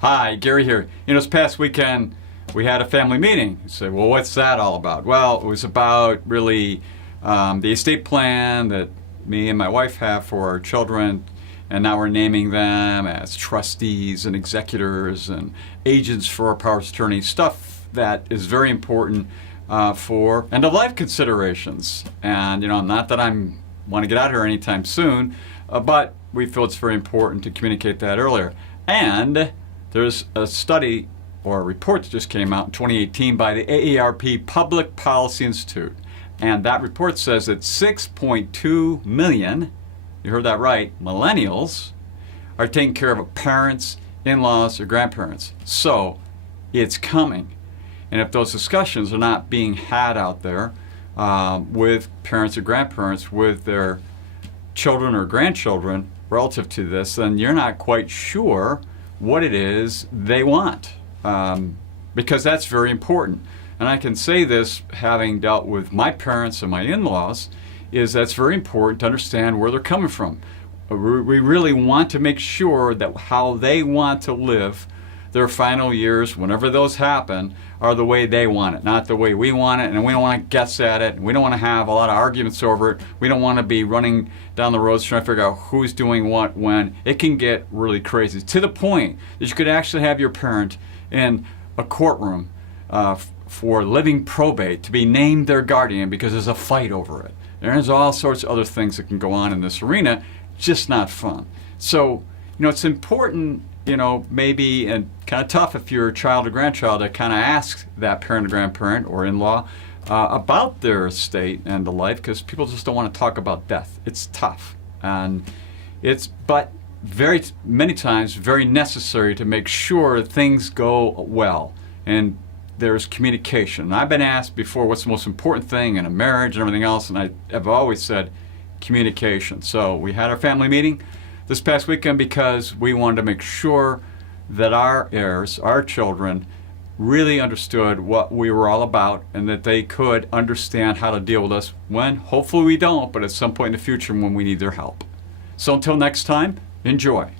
Hi, Gary here. This past weekend we had a family meeting. You say, well, what's that all about? Well, it was about really the estate plan that me and my wife have for our children, and now we're naming them as trustees and executors and agents for our powers of attorney, stuff that is very important for end-of-life considerations. And, not that I'm want to get out of here anytime soon, but we feel it's very important to communicate that earlier. And there's a study or a report that just came out in 2018 by the AARP Public Policy Institute. And that report says that 6.2 million, you heard that right, millennials are taking care of parents, in-laws, or grandparents. So it's coming. And if those discussions are not being had out there with parents or grandparents, with their children or grandchildren relative to this, then you're not quite sure what it is they want, because that's very important. And I can say this, having dealt with my parents and my in-laws, is that's very important to understand where they're coming from. We really want to make sure that how they want to live their final years, whenever those happen, are the way they want it, not the way we want it, and we don't want to guess at it, and we don't want to have a lot of arguments over it. We don't want to be running down the roads trying to figure out who's doing what when. It can get really crazy, to the point that you could actually have your parent in a courtroom for living probate to be named their guardian because there's a fight over it. There's all sorts of other things that can go on in this arena, just not fun. So, it's important, maybe, and kind of tough if you're a child or grandchild, to kind of ask that parent or grandparent or in-law about their estate and the life, because people just don't want to talk about death. It's tough, and but very many times very necessary to make sure things go well and there's communication. And I've been asked before, what's the most important thing in a marriage and everything else, and I have always said communication. So we had our family meeting this past weekend because we wanted to make sure that our heirs, our children, really understood what we were all about, and that they could understand how to deal with us when, hopefully we don't, but at some point in the future when we need their help. So until next time, enjoy.